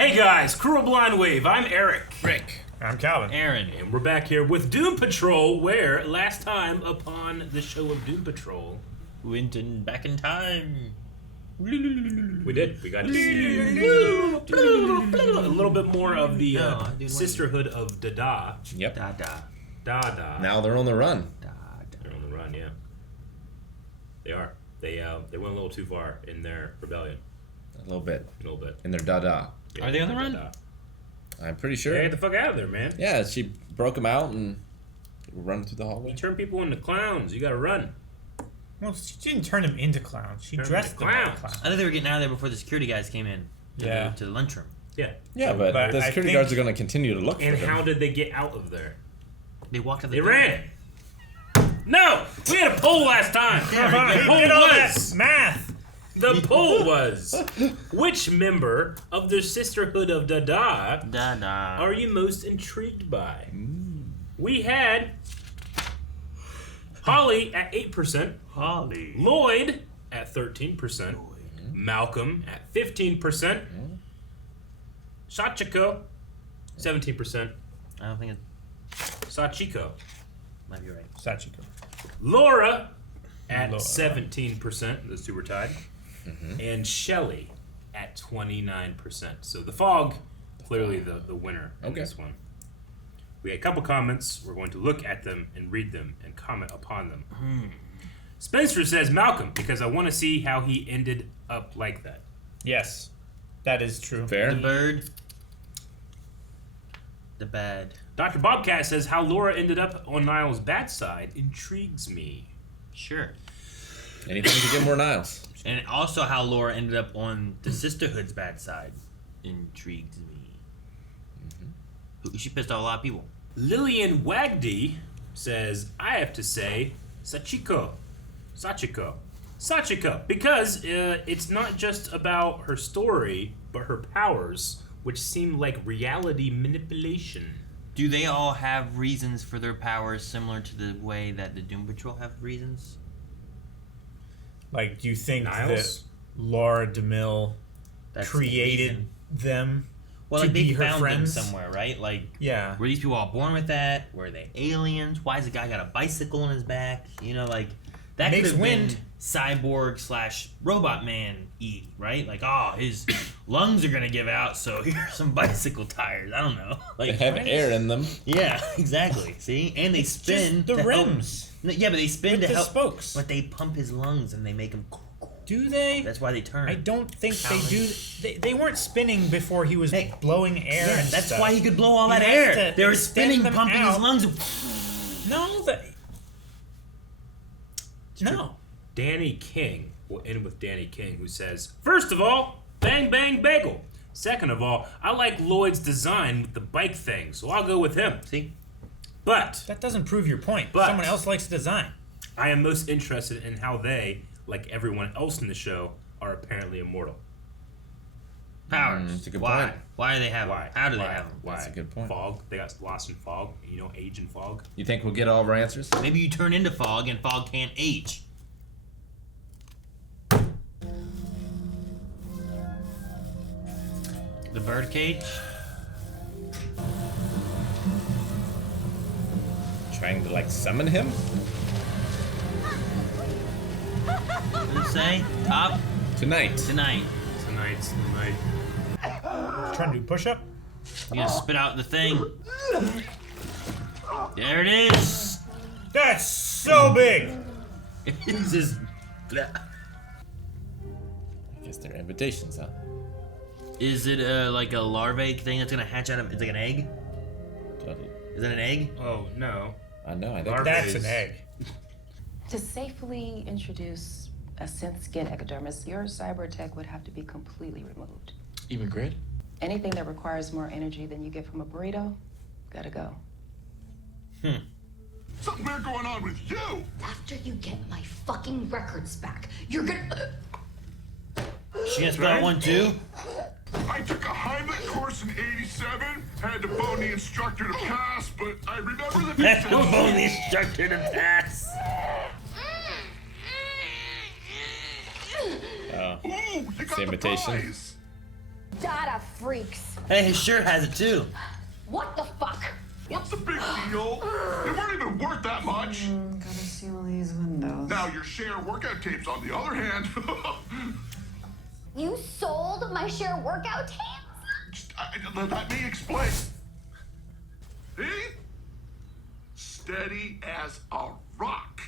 Hey guys, Crew of Blind Wave, I'm Eric. Rick. I'm Calvin. Aaron. And we're back here with Doom Patrol, where last time upon the show of Doom Patrol, Went back in time. we did. We got to see a little bit more of the sisterhood of Dada. Yep. Dada. Now they're on the run. They're on the run, yeah. They are. They went a little too far in their rebellion. A little bit. A little bit. In their dada. Yeah, Are they on the run? Dada. I'm pretty sure. Hey, get the fuck out of there, man. Yeah, she broke them out and run through the hallway. You turn people into clowns. You gotta run. Well, she didn't turn them into clowns. She dressed them clowns. like clowns. I thought they were getting out of there before the security guys came in. Yeah. To the lunchroom. Yeah. Yeah, but But the I security think- guards are going to continue to look And for them. how did they get out of there? They walked out the They door. ran. No! We had a poll last time. Come on, The he poll did all that was... math. The poll was... Which member of the Sisterhood of Dada are you most intrigued by? We had... Holly at 8%. Holly. Lloyd at 13%. Malcolm at 15%. Sachiko, 17%. I don't think it Sachiko. might be right. Sachiko. Laura at Laura. 17%. Those two were tied. And Shelly at 29%. So the fog, clearly the winner in this one. We had a couple comments. We're going to look at them and read them and comment upon them. Spencer says Malcolm because I want to see how he ended up like that. Yes, that is true. Fair. The bird. The bad. Dr. Bobcat says how Laura ended up on Niall's bad side intrigues me. Sure. Anything to get more Niles. And also how Laura ended up on the Sisterhood's bad side intrigued me. She pissed off a lot of people. Lillian Wagdy says, I have to say Sachiko, because it's not just about her story, but her powers, which seem like reality manipulation. Do they all have reasons for their powers similar to the way that the Doom Patrol have reasons? Like, do you think Niles? that Laura DeMille That's the created reason. them Well, to like be they her found friends? them somewhere, right? Like, Yeah. were these people all born with that? Were they aliens? Why has the guy got a bicycle on his back? You know, like that could Makes have been wind. cyborg / robot man E, right? Like, oh, his lungs are gonna give out, so here's some bicycle tires. I don't know. They Like, have air in them. yeah, exactly. See, and they spin Just the to help- rims. No, yeah, but they spin With to the help. spokes. But they pump his lungs and they make him. Do they? That's why they turn. I don't think Calvin. they do. They weren't spinning before he was Hey, blowing air. Yeah, and that's stuff. why he could blow all He that has air. to They were extend spinning, them pumping his out. lungs. No. Danny King, we'll end with Danny King, who says, first of all, bang bang bagel. Second of all, I like Lloyd's design with the bike thing, so I'll go with him. See? But That doesn't prove your point. But- Someone else likes design. I am most interested in how they, like everyone else in the show, are apparently immortal. Powers. That's a good Why? point. Why do they have Why? them? How do they Why? have them? Why? That's a good point. Fog. They got lost in fog. You know, age and fog. You think we'll get all of our answers? Maybe you turn into fog and fog can't age. The birdcage? Trying to, like, summon him? What did it say? Top Tonight. tonight. Tonight's the night. Trying to do push up. You gotta spit out the thing. There it is. That's so big. It's just. I guess they're invitations, huh? Is it like a larvae thing that's gonna hatch out of? It's like an egg. Totally. Is that an egg? Oh, no. I know. I think Larvae. That's an egg. To safely introduce a synth skin epidermis, your cyber tech would have to be completely removed. even grid. Anything that requires more energy than you get from a burrito, gotta go. Something weird going on with you! After you get my fucking records back, you're gonna. She gonna spell that one too? I took a Heimlich course in '87, had to bone the instructor to pass, but I remember the That's the details. only instructor to pass. Ooh, you got It's the imitation. prize. Data freaks. Hey, his shirt has it too. What the fuck? What's the big deal? They weren't even worth that much. Gotta seal these windows. Now your share workout tapes, on the other hand. You sold my share workout tapes? Let me explain. See? Steady as a rock.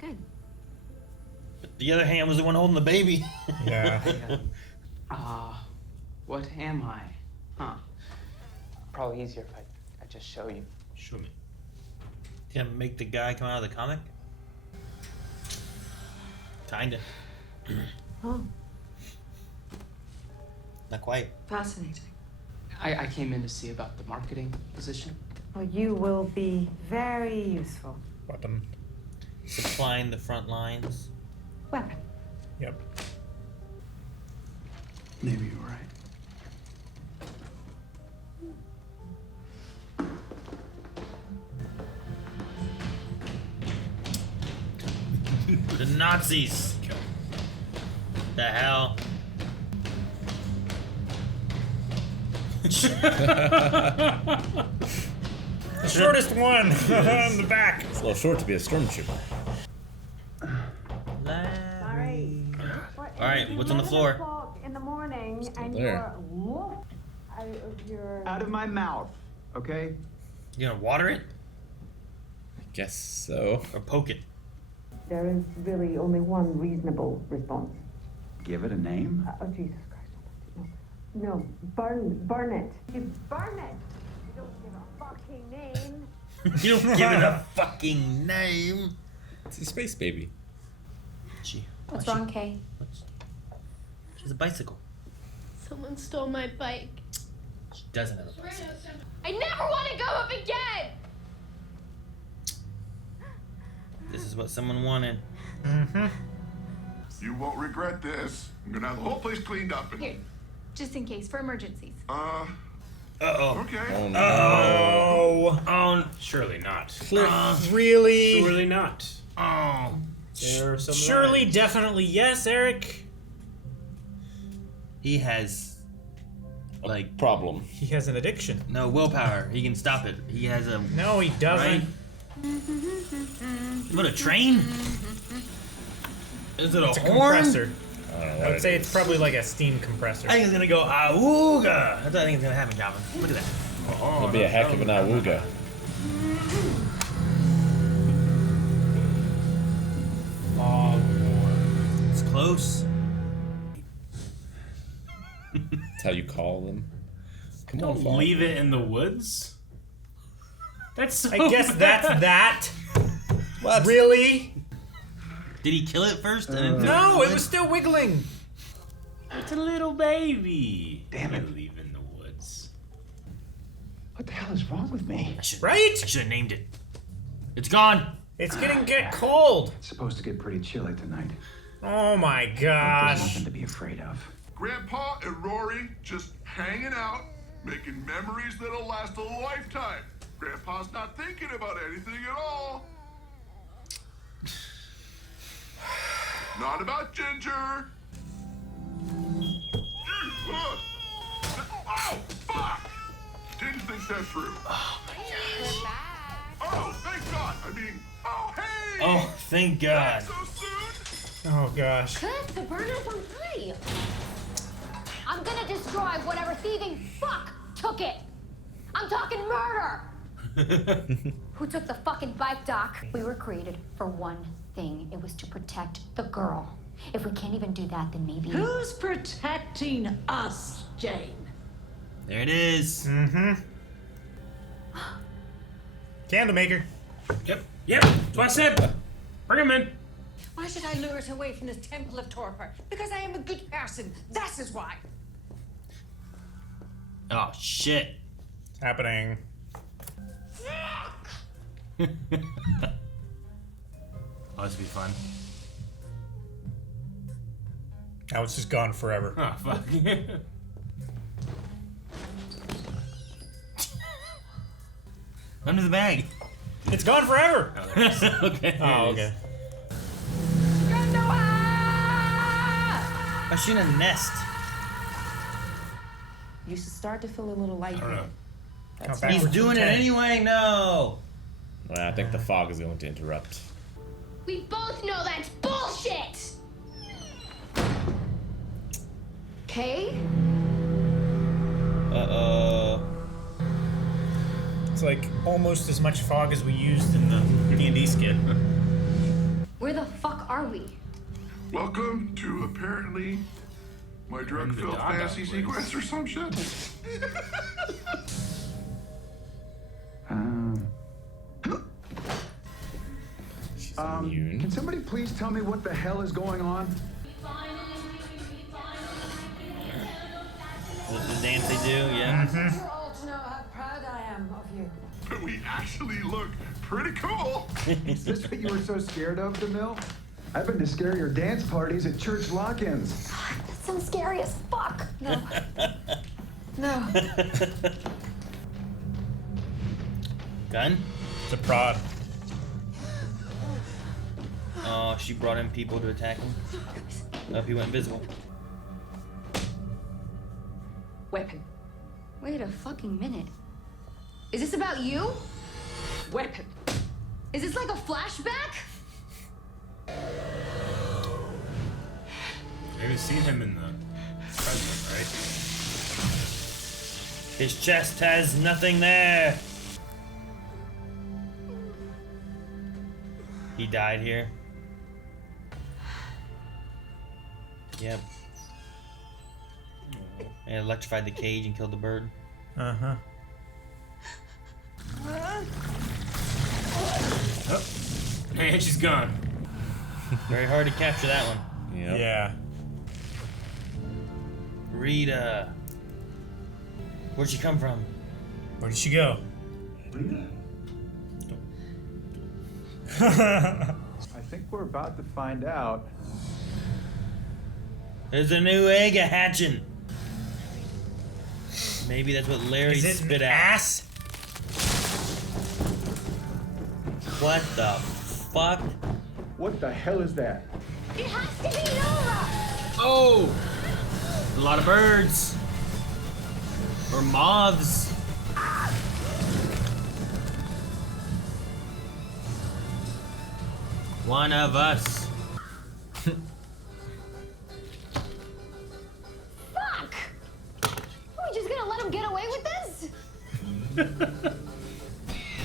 Good. But the other hand was the one holding the baby. Yeah. What am I? Huh. Probably easier if I just show you. Show me. Gonna make the guy come out of the comic? Kinda. Oh, Not quite. fascinating. I came in to see about the marketing position. Well, you will be very useful. Weapon. Supplying the front lines. Weapon. Yep. Maybe you're right. The Nazis. The hell. The shortest one on the back. It's a little short to be a stormtrooper. Alright, what's on the floor? In the morning, and there. you're Out of my mouth, okay? You gonna water it? I guess so. Or poke it? There is really only one reasonable response. Give it a name. Oh, Jesus Christ. No, burn it. You burn it. You don't give a fucking name. You don't give it a fucking name. It's a space baby. Gee, What's wrong, Kay? she's a bicycle. Someone stole my bike. She doesn't have a bicycle. I never want to go up again! This is what someone wanted. Mm-hmm. You won't regret this. I'm gonna have the whole place cleaned up and. Here, just in case, for emergencies. Uh-oh. Okay. Oh no. Oh. Oh, Surely not. Really? Surely not. oh. There are some Surely, lines. definitely yes, Eric. He has, like, Problem. He has an addiction. no willpower. He can stop it. He has a... No, he doesn't. Right? What, a train? Is it a It's a horn? compressor. I don't know I what would say it it's is. probably like a steam compressor. I think it's gonna go awooga. That's what I think is gonna happen, Calvin. Look at that. It'll be a heck of an awooga. It's close. That's how you call them. Come on, Don't Fog. leave it in the woods. That's so I guess that's that. What? Really? Did he kill it first? And then No, it was still wiggling. It's a little baby. Damn it. You leave in the woods. What the hell is wrong with me? Right? I should have named it. It's gone. It's getting cold. It's supposed to get pretty chilly tonight. Oh my There's gosh. nothing to be afraid of. Grandpa and Rory just hanging out, making memories that'll last a lifetime. Grandpa's not thinking about anything at all. Not about Ginger. Oh, fuck! Didn't think that through. Oh, thank God. I mean, oh, hey! Oh, thank God. So soon? Oh gosh. Good, the burners are high. I'm gonna destroy whatever thieving fuck took it. I'm talking murder. Who took the fucking bike, Doc? We were created for one thing. It was to protect the girl. If we can't even do that, then maybe... Who's protecting us, Jane? There it is. Mm-hmm. Candlemaker. Yep. That's what I said. Bring him in. Why should I lure us away from this temple of torpor? Because I am a good person. That is why. Oh, shit. It's happening. Oh, this will be fun. Now it's just gone forever. Oh, fuck. Under the bag. It's gone forever. Okay. Oh, okay. I should a nest. You should start to feel a little lightheaded. He's doing it anyway. No. Well, I think the fog is going to interrupt. We both know that's bullshit! Okay? It's like almost as much fog as we used in the D&D skit. Where the fuck are we? Welcome to apparently my drug-filled fantasy sequence or some shit. Can somebody please tell me what the hell is going on? The dance they do, yeah. You all to know how proud I am of you. We actually look pretty cool. Is this what you were so scared of, DeMille? I've been to scarier dance parties at church lock-ins. That sounds scary as fuck. No. No. Gun? It's a prod. Oh, she brought in people to attack him. Oh, he went invisible. Weapon. Wait a fucking minute. Is this about you? Weapon. Is this like a flashback? I haven't seen him in the present, right? His chest has nothing there. He died here. Yep. And electrified the cage and killed the bird. Uh-huh. Oh. And she's gone. Very hard to capture that one. Yep. Yeah. Rita. Where'd she come from? Where did she go? I think we're about to find out. There's a new egg a hatching. Maybe that's what Larry Is it spit an out. ass? What the fuck? What the hell is that? It has to be Nora! Oh! A lot of birds. Or moths. One of us. Fuck! Are we just gonna let him get away with this?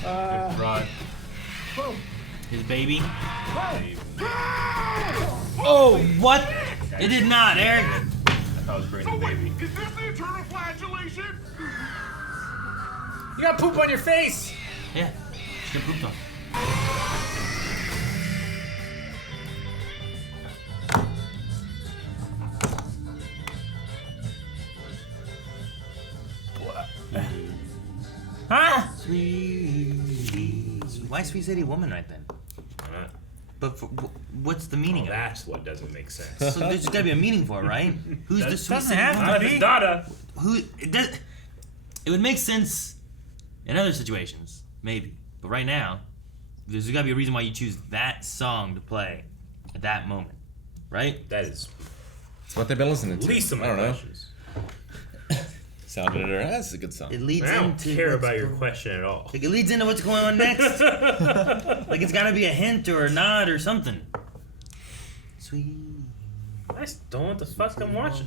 Right. Whoa. His baby. Whoa. Oh, what? It did not, Eric. I thought it was bringing the baby. Is this the eternal flagellation? You got poop on your face! Yeah, she got pooped on. Huh? Sweet. Why Sweet City Woman right then? But what's the meaning of it? That's what doesn't make sense. So there's gotta be a meaning for it, right? Who's the Sweet doesn't City have Woman? to Not his daughter. Who? It would make sense in other situations, maybe. But right now, there's gotta be a reason why you choose that song to play at that moment, right? That is It's what they've been listening to. least of I my don't know. questions. Sounded it. That's a good song. It leads I don't into care what's about your going- question at all. Like it leads into what's going on next. Like it's gotta be a hint or a nod or something. Sweet. I just don't know what the fuck I'm watching.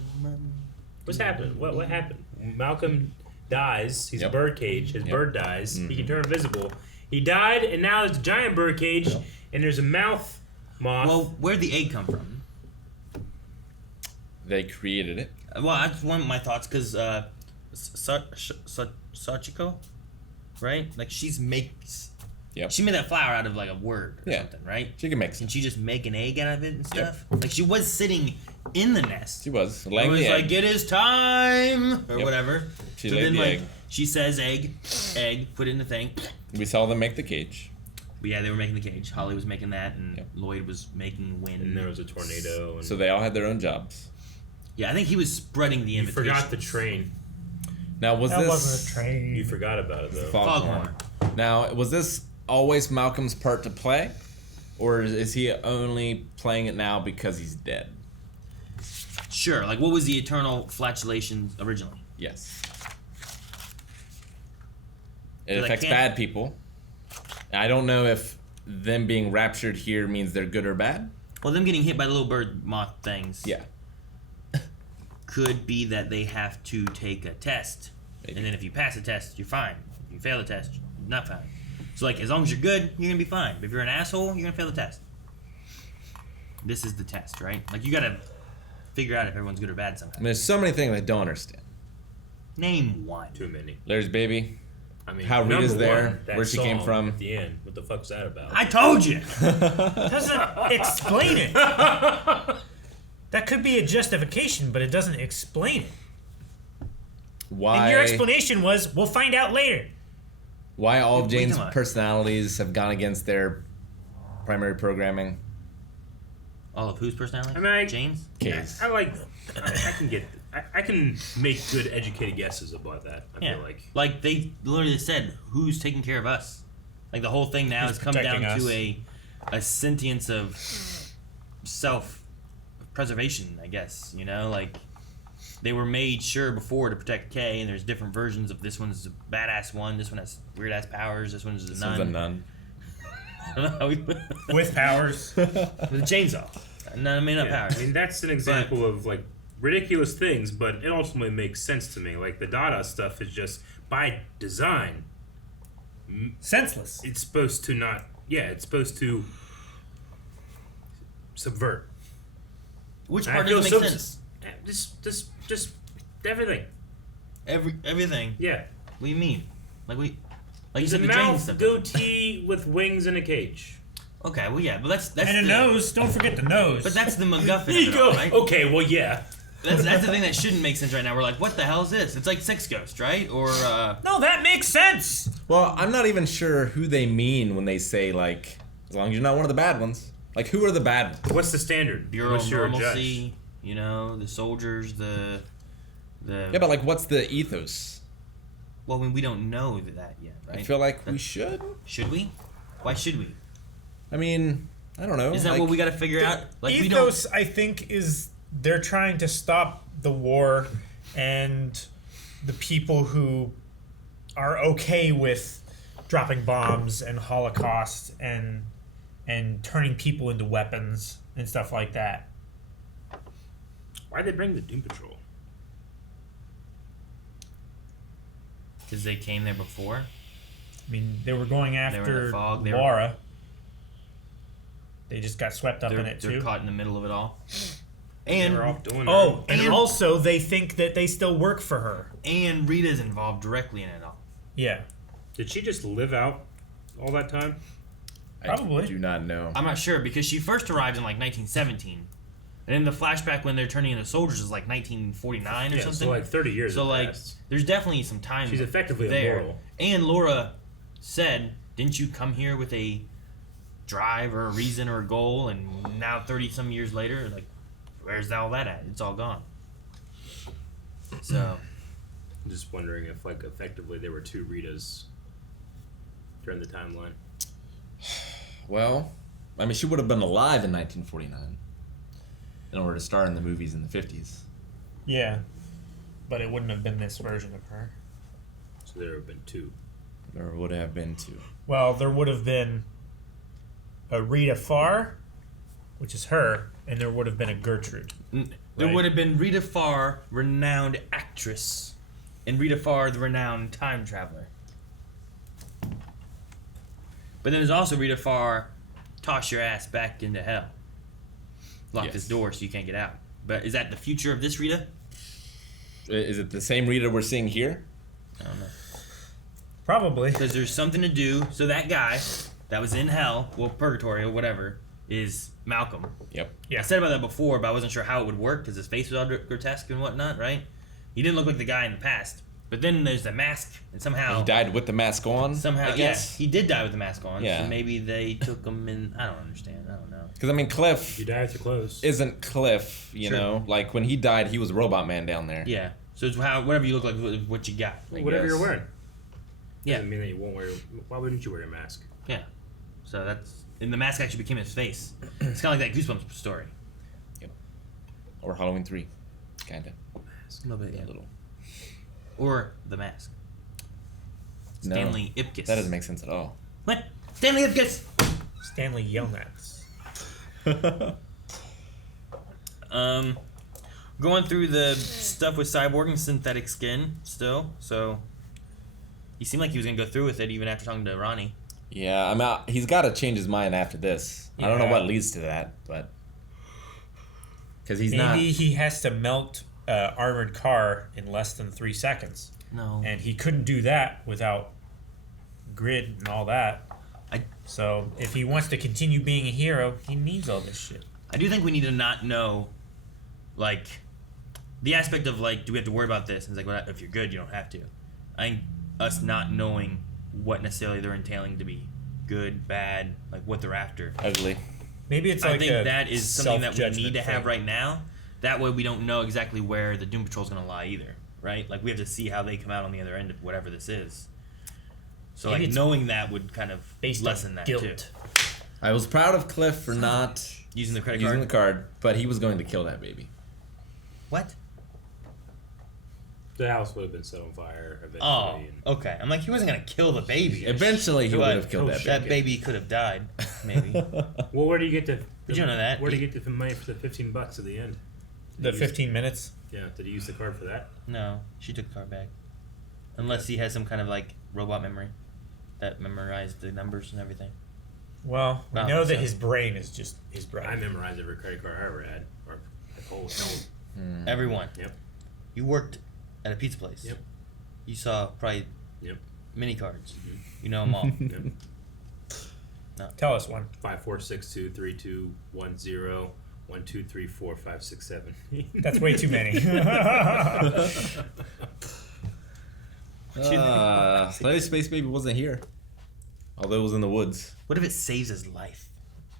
What's happening? What happened? Malcolm dies. He's a bird cage. His bird dies. He can turn invisible. He died, and now there's a giant bird cage, and there's a mouth moth. Well, where'd the egg come from? They created it. Well, that's one of my thoughts because Sachiko, right? Like she makes. Yep. She made that flower out of like a word or something, right? She can make some. Can she just make an egg out of it and stuff? Like she was sitting in the nest. She was. It Laying was the like egg. it is time or whatever. She so laid then the like egg. she says egg, put it in the thing. We saw them make the cage. Yeah, they were making the cage. Holly was making that, and Lloyd was making wind. And there was a tornado. And So they all had their own jobs. Yeah, I think he was spreading the you invitation. forgot the train. Now was That this wasn't a train. You forgot about it though. Foghorn. Now was this always Malcolm's part to play, or is he only playing it now because he's dead? Sure. Like, what was the eternal flatulation originally? Yes. It But I affects can't- bad people. I don't know if them being raptured here means they're good or bad. Well, them getting hit by the little bird moth things. Yeah. Could be that they have to take a test, Maybe. and then if you pass the test, you're fine. If you fail the test, you're not fine. So like, as long as you're good, you're gonna be fine. But if you're an asshole, you're gonna fail the test. This is the test, right? Like, you gotta figure out if everyone's good or bad somehow. I mean, there's so many things I don't understand. Name one. Too many. Larry's baby. I mean, How Rita's number there, one, that where she came song from. At the end. What the fuck's that about? I told you. Doesn't explain it. That could be a justification, but it doesn't explain it. Why? And your explanation was, we'll find out later. Why all of What are you Jane's talking about? personalities have gone against their primary programming? All of whose personality? I mean, Jane's? Case. I can make good educated guesses about that. I Yeah. feel like. Like, they literally said, who's taking care of us? Like, the whole thing now Who's has come down protecting to a sentience of self-preservation, I guess, you know? Like, they were made sure before to protect Kay, and there's different versions of this one's a badass one, this one has weird-ass powers, this one's a This nun. one's a nun. I don't know how we... With powers. With a chainsaw. No, I mean, not Yeah, powers. I mean, that's an example of like ridiculous things, but it ultimately makes sense to me. Like the Dada stuff is just by design. Senseless. It's supposed to not. Yeah, it's supposed to subvert. Which And part I feel doesn't make sense? Just everything. Everything. Yeah. What do you mean? Like you He's said, a the Jane mouth, stuff. goatee with wings and a cage. Okay, well, yeah, but that's And a the, nose. Don't forget the nose. But that's the MacGuffin. There you of it all, go. right? Okay, well, yeah. That's the thing that shouldn't make sense right now. We're like, what the hell is this? It's like Sex Ghost, right? Or No, that makes sense. Well, I'm not even sure who they mean when they say, like, as long as you're not one of the bad ones. Like, who are the bad ones? What's the standard? Bureau What's of your Normalcy. judge? You know, the soldiers, the. Yeah, but, like, what's the ethos? Well, I mean, we don't know that yet, right? I feel like we should. Should we? Why should we? I mean, I don't know. Is that like, what we got to figure out? Like, we don't. Ethos, I think, is they're trying to stop the war and the people who are okay with dropping bombs and Holocaust and turning people into weapons and stuff like that. Why'd they bring the Doom Patrol? Because they came there before. I mean, they were going were in after the fog, they were- Laura. They just got swept up in it They're too. caught in the middle of it all. They And were off doing Oh, their- and also they think that they still work for her. and Rita's involved directly in it all. Yeah. Did she just live out all that time? Probably. I do not know. I'm not sure because she first arrived in like 1917, and in the flashback when they're turning into soldiers is like 1949 or Yeah, something. so like 30 years So have like, passed. there's definitely some time. She's effectively there. immortal. And Laura said, "Didn't you come here with a drive or a reason or a goal?" And now 30 some years later, like, where's all that at? It's all gone. So I'm just wondering if, like, effectively there were two Ritas during the timeline. Well, I mean, she would have been alive in 1949 in order to star in the movies in the 50s. Yeah. But it wouldn't have been this version of her. So there have been two. There would have been two. Well, there would have been a Rita Farr, which is her, and there would have been a Gertrude. there Right. would have been Rita Farr, renowned actress, and Rita Farr, the renowned time traveler. But then there's also Rita Farr, toss your ass back into hell. Lock Yes. this door so you can't get out. But is that the future of this Rita? Is it the same Rita we're seeing here? I don't know. Probably. Because there's something to do. So that guy that was in hell, well, purgatory or whatever, is Malcolm. Yep. I said about that before, but I wasn't sure how it would work because his face was all grotesque and whatnot, right? He didn't look like the guy in the past. But then there's the mask, and somehow He died with the mask on. somehow, I guess. yeah, he did die with the mask on. Yeah. So maybe they took him in. I don't understand. I don't know. Because I mean, Cliff You die with your clothes. isn't Cliff. You Sure. know, like when he died, he was Robot Man down there. Yeah. So it's how whatever you look like, what you got. I Whatever guess. you're wearing. Yeah. Doesn't mean that you won't wear. Why wouldn't you wear your mask? Yeah. So that's and the mask actually became his face. It's kind of like that Goosebumps story. Or Halloween 3, kind of. A little bit, yeah. A little. Or The Mask. Stanley Ipkiss. That doesn't make sense at all. What? Stanley Ipkiss! Stanley Yelnats. Going through the stuff with Cyborg and synthetic skin still, so he seemed like he was gonna go through with it even after talking to Ronnie. Yeah, I'm out. He's got to change his mind after this. I don't know what leads to that, but because maybe he has to melt armored car in less than 3 seconds. No, and he couldn't do that without grid and all that. So if he wants to continue being a hero, he needs all this shit. I do think we need to not know, like, the aspect of, like, do we have to worry about this? And it's like, well, if you're good, you don't have to. I think us not knowing what necessarily they're entailing to be good, bad, like what they're after. Ugly. Maybe it's like I think that is something that we need to have thing. right now. That way we don't know exactly where the Doom Patrol's going to lie either, right? Like, we have to see how they come out on the other end of whatever this is. So, Maybe like, knowing that would kind of based lessen on that, guilt. too. I was proud of Cliff for not Using the credit using card? the card, but he was going to kill that baby. What? The house would have been set on fire eventually. Oh, okay. I'm like, he wasn't going to kill the baby. Eventually, he But would have killed that baby. That baby could have died, maybe. Well, where do you get the? Did you know that? Where do you get the money for the $15 at the end? The 15 minutes? Yeah. Did he use the card for that? No, she took the card back. Unless he has some kind of, like, robot memory that memorized the numbers and everything. Well, we know that his brain is just his brain. I memorized every credit card I ever had. Or Everyone. Yep. You worked at a pizza place. Yep. You saw probably mini cards. Mm-hmm. You know them all. Yep. No. Tell us one. 5 4 6 2 3 2 1 0 1 2 3 4 5 6 7. That's way too many. Space Baby wasn't here. Although it was in the woods. What if it saves his life?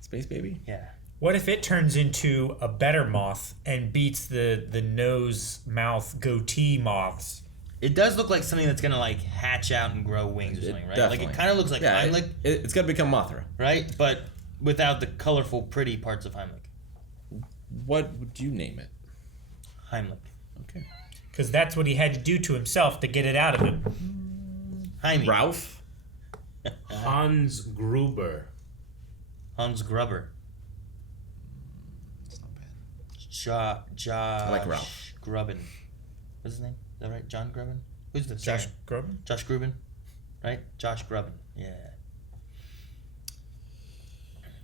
Space Baby? Yeah. What if it turns into a better moth and beats the nose, mouth, goatee moths? It does look like something that's gonna like hatch out and grow wings or something, right? Definitely. Like it kind of looks like Heimlich, it's gonna become Mothra, right? But without the colorful, pretty parts of Heimlich. What would you name it? Heimlich. Okay. Because that's what he had to do to himself to get it out of him. Heimlich. Ralph? Hans Gruber. Hans Gruber. It's not bad. Josh. I like Ralph. Grubbin. What's his name? Is that right? John Grubbin? Who's the Josh singer? Groban? Josh Grubbin, right? Josh Grubbin. Yeah.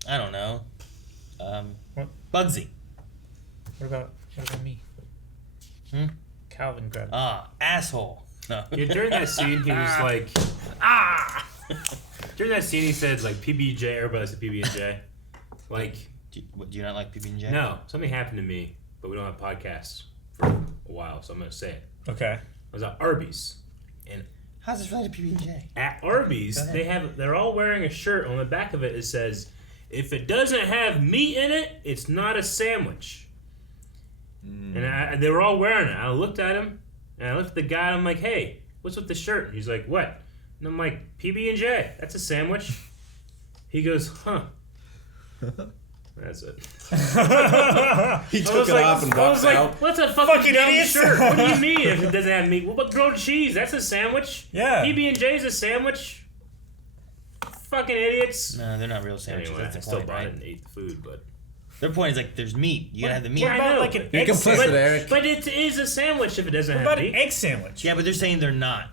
I don't know. What? Bugsy. What about me? Calvin Grubbin. Asshole. No. Yeah, during that scene, he was like, During that scene, he said like PB&J. Everybody said PB&J. Like, do you not like PB&J? No, something happened to me, but we don't have podcasts for a while, so I'm gonna say it. Okay. I was at Arby's, and how's this related to PB&J? At Arby's, they're all wearing a shirt. On the back of it says, "If it doesn't have meat in it, it's not a sandwich." And they were all wearing it. I looked at him, and I looked at the guy, and I'm like, "Hey, what's with the shirt?" And he's like, "What?" And I'm like, "PB&J. That's a sandwich." He goes, "Huh." That's it. He took it off and walked out. What's a fucking dumb idiot shirt? What do you mean if it doesn't have meat? What about grilled cheese? That's a sandwich. Yeah. PB&J is a sandwich. Fucking idiots. No, they're not real sandwiches. Anyway, That's I the still point, bought right? it and ate the food, but their point is like, there's meat. You gotta have the meat. Yeah, I know. Like an You're egg complicit, sandwich? Eric. But it is a sandwich if it doesn't What have about meat. an egg sandwich? Yeah, but they're saying they're not.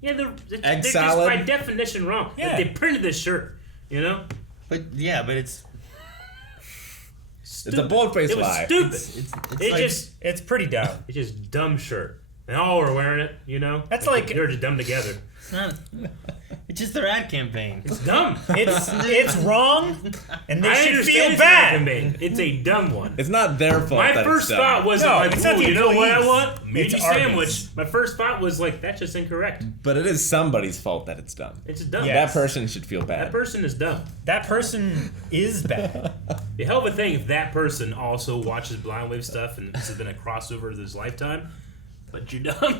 Yeah, they're Egg just salad? by definition wrong. Yeah. They printed this shirt, you know? But yeah, but it's Stupid. It's a bold-faced It was lie. stupid. it's It like, just It's pretty dumb. it's just dumb shirt. And all were wearing it, you know? That's like- they're just dumb together. it's not. It's just their ad campaign. It's dumb. It's wrong, and they I should understand feel it's bad. American made. It's a dumb one. It's not their fault. My that first it's dumb. thought wasn't No, like, it's not "Ooh, the you know what I employees. want? Meaty It's Arby's. sandwich." My first thought was like, that's just incorrect. But it is somebody's fault that it's dumb. It's dumb. Yeah. That person should feel That bad. person is dumb. That person is bad. The hell of a thing if that person also watches Blind Wave stuff and this has been a crossover of his lifetime. But you're dumb.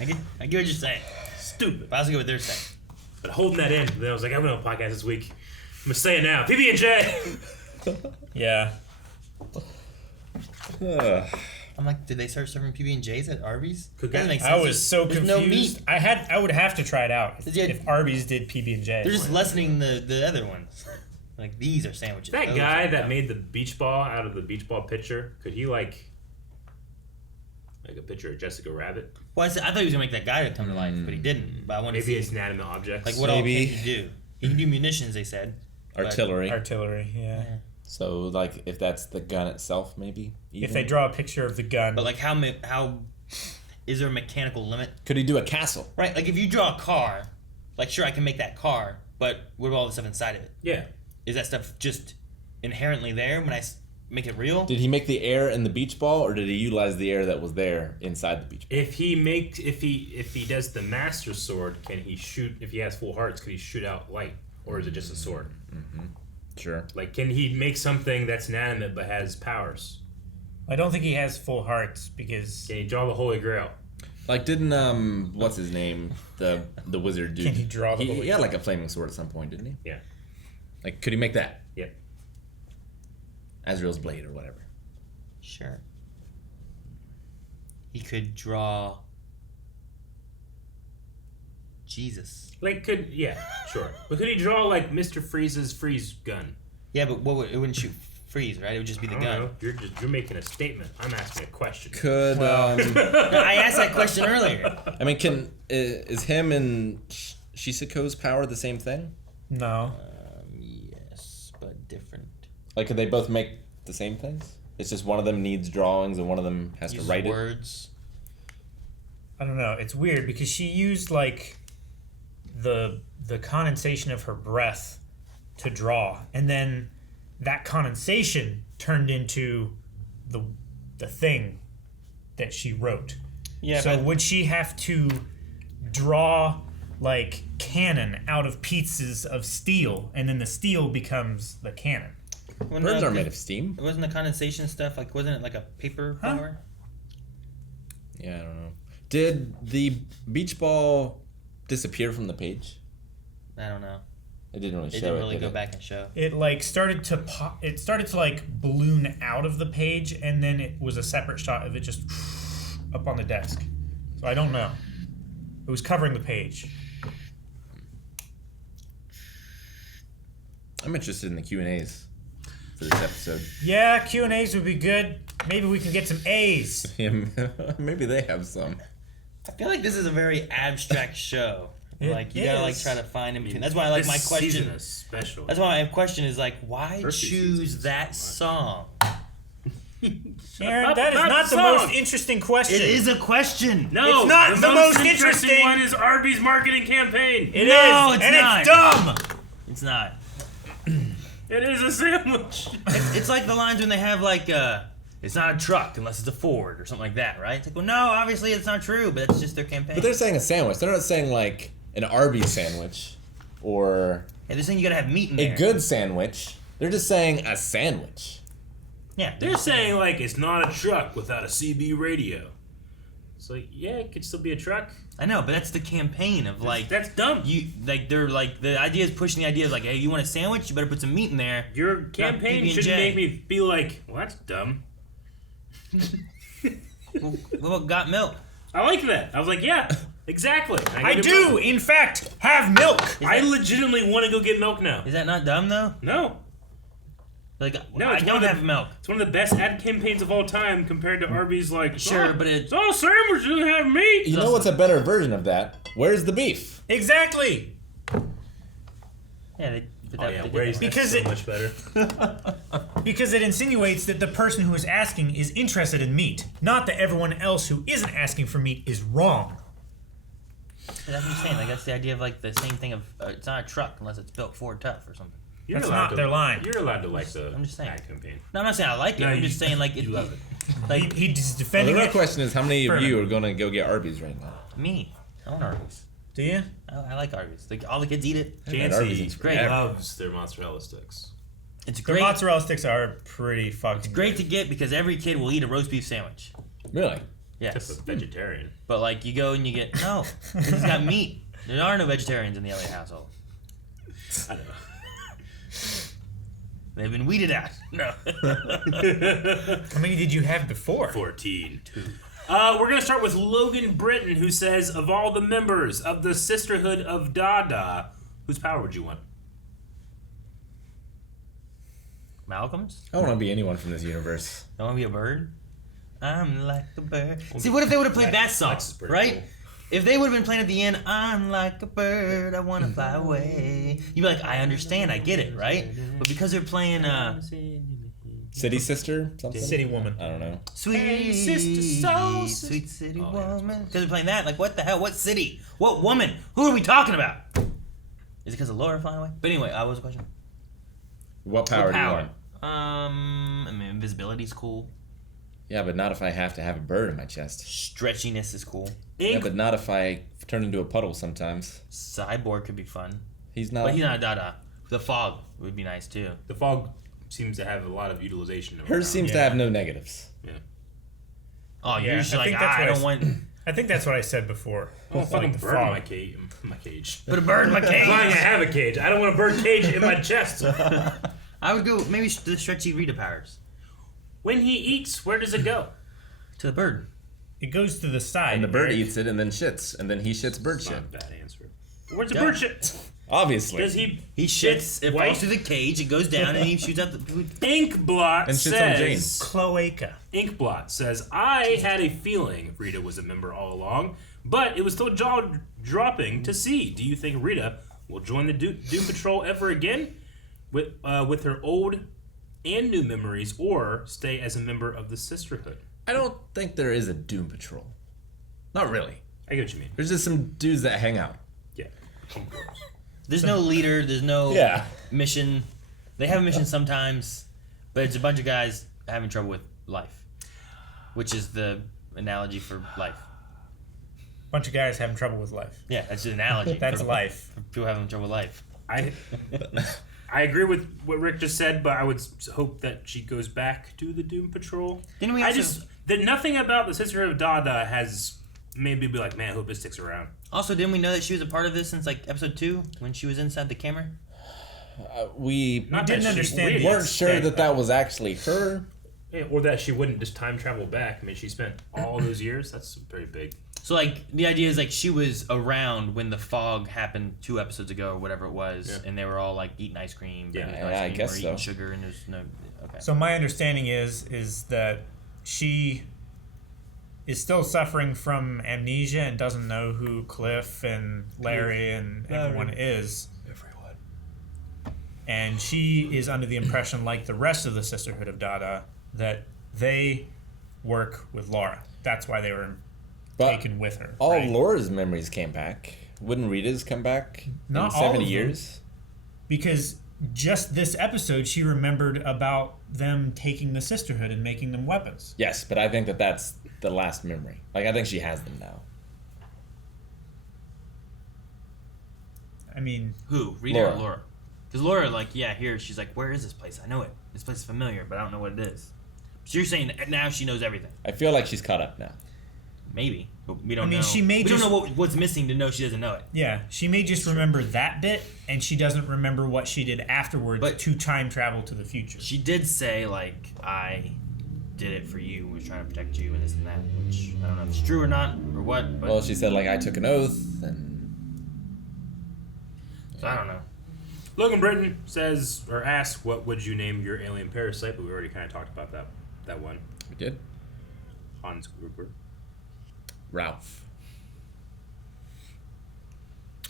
I get what you're saying. Stupid. But I also get what they're saying. But holding that in, then I was like, I'm going to podcast this week. I'm going to say it now. PB&J. Yeah. I'm like, did they start serving PB&Js at Arby's? Could That get- makes I sense. was so There's confused. no meat. I would have to try it out Yeah. if Arby's did PB&J. They're just lessening the other ones. Like, these are sandwiches. That Those guy are- that made the beach ball out of the beach ball pitcher, could he like a picture of Jessica Rabbit? Well, I thought he was gonna make that guy come to life, but he didn't. But I wanted Maybe to it's see, inanimate objects. like, what Maybe. all can he do? He can do munitions, they said. Artillery. Artillery, yeah. So, like, if that's the gun itself, maybe? If they draw a picture of the gun. But, like, how is there a mechanical limit? Could he do a castle? Right, like, if you draw a car, like, sure, I can make that car, but what about all the stuff inside of it? Yeah. Is that stuff just inherently there when I make it real? Did he make the air in the beach ball, or did he utilize the air that was there inside the beach ball? If he does the master sword, can he shoot? If he has full hearts, can he shoot out light, or is it just a sword? Mm-hmm. Sure. Like, can he make something that's inanimate but has powers? I don't think he has full hearts because. Can he draw the Holy Grail? Like, didn't what's his name, the wizard dude? Can he draw the He had like a flaming sword at some point, didn't he? Yeah. Like, could he make that? Yep. Azrael's blade or whatever. Sure. He could draw Jesus. Like, sure. But could he draw like Mr. Freeze's freeze gun? Yeah, but it wouldn't shoot freeze, right? It would just be the I gun. don't know. You're making a statement. I'm asking a question. Could No, I asked that question earlier. I mean, is him and Shisako's power the same thing? No. Yes, but different. Like, could they both make the same things? It's just one of them needs drawings and one of them has to write words. I don't know. It's weird because she used like the condensation of her breath to draw, and then that condensation turned into the thing that she wrote. Yeah. So but would she have to draw like cannon out of pieces of steel, and then the steel becomes the cannon? Birds are made of steam. It wasn't the condensation stuff. Like, wasn't it like a paper flower? Yeah, I don't know. Did the beach ball disappear from the page? I don't know. It didn't really It show didn't it. really did go it? back and show. It like started to pop. It started to like balloon out of the page, and then it was a separate shot of it just up on the desk. So I don't know. It was covering the page. I'm interested in the Q&As for this episode. Yeah, Q&As would be good. Maybe we can get some A's. Maybe they have some. I feel like this is a very abstract show. It Like, you gotta like is. try to find in between. That's why I like my This question. season is special. That's why my question is like, why First two choose seasons that song? Aaron, that is not the most interesting question. It is a question. No, It's not the most interesting one is Arby's marketing campaign. It No, is, it's and not. it's dumb. It's not. It is a sandwich. It's like the lines when they have like, it's not a truck unless it's a Ford or something like that, right? It's like, well, no, obviously it's not true, but that's just their campaign. But they're saying a sandwich. They're not saying like an Arby's sandwich or Yeah, they're saying you gotta have meat in a there. good sandwich. They're just saying a sandwich. Yeah, They're saying like it's not a truck without a CB radio. So yeah, it could still be a truck. I know, but that's the campaign of like That's dumb. you like they're like the idea is pushing the idea of like, hey, you want a sandwich? You better put some meat in there. Your campaign PB&J. shouldn't make me be like, well, that's dumb. Well, what about got milk? I like that. I was like, yeah, exactly. I need do, milk. in fact, have milk. I legitimately want to go get milk now. Is that not dumb though? No. Like, No, I it's don't one of the- have milk. It's one of the best ad campaigns of all time compared to Arby's. Like, Sure, but it- it's all sandwich doesn't have meat. You know what's a better version of that? Where's the beef? Exactly. Yeah, they, but Oh that, yeah, they did where's that. Because so it- much better. Because it insinuates that the person who is asking is interested in meat, not that everyone else who isn't asking for meat is wrong. That's what I'm saying. Like that's the idea of like the same thing of it's not a truck unless it's built Ford Tough or something. You're That's allowed not to- their line. You're allowed to like the I'm just saying. ad campaign. No, I'm not saying I like it. No, I'm you- just saying like you love it. Like He's Well, the defending real it. question is how many of Furman. you are going to go get Arby's right now? me. I want Arby's. Do you? I like Arby's. Like all the kids eat it. had Arby's Jancy in great. loves their mozzarella sticks. It's Their great. mozzarella sticks are pretty fucking. It's great to get because every kid will eat a roast beef sandwich. Really? Just Yes. a vegetarian. But like you go and you get no, because it's got meat. There are no vegetarians in the LA household. I don't know. They've been weeded out. No. How many did you have before? 14. 2. We're going to start with Logan Britton, who says, of all the members of the Sisterhood of Dada, whose power would you want? Malcolm's? I don't want to be anyone from this universe. I want to be a bird? I'm like a bird. See, what if they would have played that song, right? Cool. If they would have been playing at the end, I'm like a bird, I want to fly away. You'd be like, I understand, I get it, right? But because they're playing, City Sister? Something? City Woman. I don't know. Sweet sister, so sweet city woman. Because they're playing that, like, what the hell? What city? What woman? Who are we talking about? Is it because of Laura flying away? But anyway, what was the question? What power do you want? I mean, invisibility's cool. Yeah, but not if I have to have a bird in my chest. Stretchiness is cool. Yeah, but not if I turn into a puddle sometimes. Cyborg could be fun. He's not. But he's not a Dada. The fog would be nice too. The fog seems to have a lot of utilization. Hers seems to have no negatives. Yeah. Oh, Yeah, you're just I like, think that's I what don't want... I think that's what I said before. I want a fucking the bird in fog. my cage. Put a bird in my cage. Fine, I have a cage. I don't want a bird cage in my chest. I would go maybe the stretchy Rita powers. When he eats, where does it go? To the bird. It goes to the side. And the bird right? eats it and then shits. And then he shits bird shit. Not a bad answer. Where's the Yeah. bird shit? Obviously. Does he shits, it white? falls through the cage, it goes down, and he shoots out the... Inkblot And shits on Jane. says... Cloaca. Inkblot says, I had a feeling Rita was a member all along, but it was still jaw-dropping to see. Do you think Rita will join the Doom Patrol ever again with her old and new memories, or stay as a member of the Sisterhood? I don't think there is a Doom Patrol. Not really. I get what you mean. There's just some dudes that hang out. Yeah. There's no leader, there's no Yeah. mission. They have a mission sometimes, but it's a bunch of guys having trouble with life, which is the analogy for life. Bunch of guys having trouble with life. Yeah, that's the analogy. That's for life. For people having trouble with life. I agree with what Rick just said, but I would hope that she goes back to the Doom Patrol. Didn't we also... that nothing about the Sisterhood of Dada has made me be like, man, I hope it sticks around. Also, didn't we know that she was a part of this since like episode 2 when she was inside the camera? We didn't understand. We weren't sure that was actually her. Yeah, or that she wouldn't just time travel back. I mean, she spent all those years. That's very big. So, like, the idea is, like, she was around when the fog happened 2 episodes ago or whatever it was, and they were all, like, eating ice cream. Yeah, ice cream I guess or so. eating sugar, and there's no... Okay. So my understanding is that she is still suffering from amnesia and doesn't know who Cliff and Larry and everyone is. Everyone. And she is under the impression, like the rest of the Sisterhood of Dada, that they work with Laura. That's why they were taken with her. All right? Laura's memories came back. Wouldn't Rita's come back Not in all 70 of them. years? Because just this episode, she remembered about them taking the Sisterhood and making them weapons. Yes, but I think that's the last memory. Like, I think she has them now. I mean... Who? Rita or Laura? Because Laura, like, yeah, here, she's like, where is this place? I know it. This place is familiar, but I don't know what it is. So you're saying now she knows everything? I feel like she's caught up now. Maybe. But we don't I mean, know. she may we just- don't know what's missing to know she doesn't know it. Yeah, she may just remember that bit, and she doesn't remember what she did afterwards to time travel to the future. She did say, like, I did it for you, was trying to protect you, and this and that, which I don't know if it's true or not, or what. But Well, she said, like, I took an oath, and... So I don't know. Logan Britton says, or asks, what would you name your alien parasite? But we already kind of talked about that one. We did? Hans Gruber. Ralph.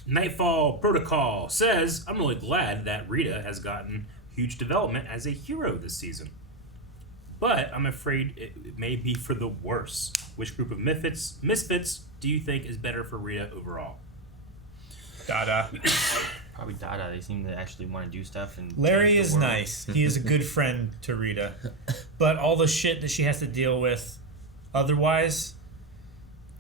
Nightfall Protocol says, I'm really glad that Rita has gotten huge development as a hero this season. But I'm afraid it may be for the worse. Which group of misfits do you think is better for Rita overall? Dada. Probably Dada. They seem to actually want to do stuff. And Larry change the is world. nice. He is a good friend to Rita. But all the shit that she has to deal with otherwise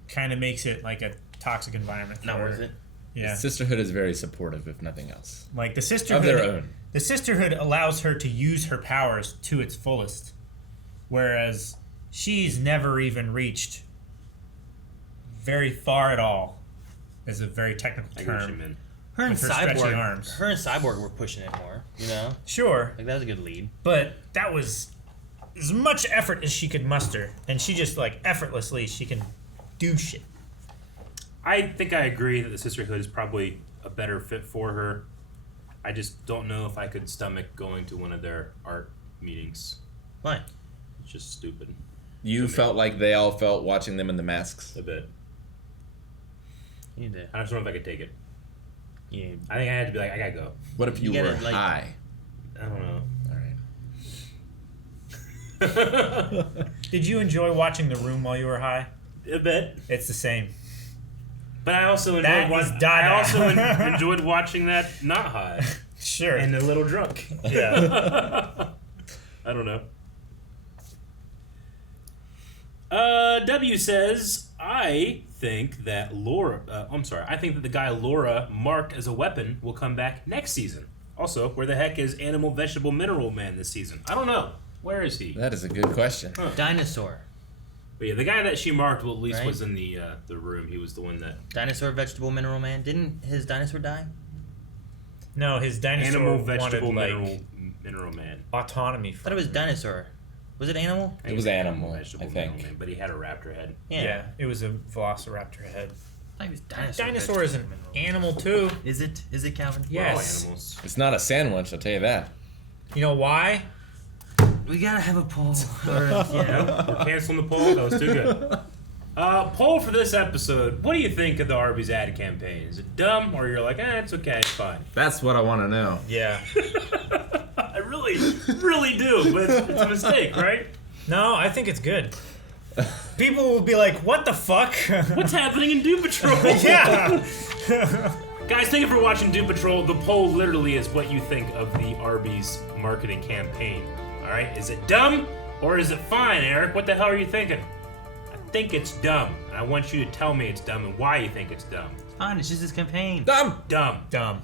kind of makes it like a toxic environment. Not for worth her. it. Yeah. The Sisterhood is very supportive, if nothing else. Like the Sisterhood. Of their own. The Sisterhood allows her to use her powers to its fullest. Whereas she's never even reached very far at all. Is a very technical I get what you term. mean. Her and with her stretchy Cyborg. arms. Her and Cyborg were pushing it more. You know. Sure, Like that was a good lead. but that was as much effort as she could muster, and she just like effortlessly she can do shit. I think I agree that the sisterhood is probably a better fit for her. I just don't know if I could stomach going to one of their art meetings. Why? It's just stupid. You felt like they all felt watching them in the masks? A bit. You need to. I just don't know if I could take it. Yeah. I think I had to be like, I gotta go. What if you You were gotta, like- high? I don't know. All right. Did you enjoy watching The Room while you were high? A bit. It's the same. But I also That enjoyed, is Dada. I also enjoyed watching that not high Sure. and a little drunk. Yeah. I don't know. W says, I think that I think that the guy Laura marked as a weapon will come back next season. Also, where the heck is Animal Vegetable Mineral Man this season? I don't know. Where is he? That is a good question. Dinosaur. But yeah, the guy that she marked, well, at least Right. was in the room. He was the one that Dinosaur, vegetable, mineral man. Didn't his dinosaur die? No, his dinosaur Animal Vegetable wanted Mineral Man. autonomy. I thought it was dinosaur. Was it animal? It was animal, Vegetable I think. Mineral Man, but he had a raptor head. Yeah. It was a velociraptor head. I thought it was dinosaur. Dinosaur is an vegetable, mineral. animal too. Is it? Is it, Calvin? We're all Yes. animals. It's not a sandwich, I'll tell you that. You know why? We gotta have a poll. Or, Nope, yeah. we're canceling the poll. That was too good. Poll for this episode. What do you think of the Arby's ad campaign? Is it dumb, or you're like, it's okay, it's fine? That's what I want to know. Yeah. I really do, but it's a mistake, right? No, I think it's good. People will be like, "What the fuck?" What's happening in Doom Patrol? Yeah. Guys, thank you for watching Doom Patrol. The poll literally is what you think of the Arby's marketing campaign. All right, is it dumb or is it fine, Eric? What the hell are you thinking? I think it's dumb. I want you to tell me it's dumb and why you think it's dumm. Fine, it's just his campaign. Dumb! Dumb. Dumb.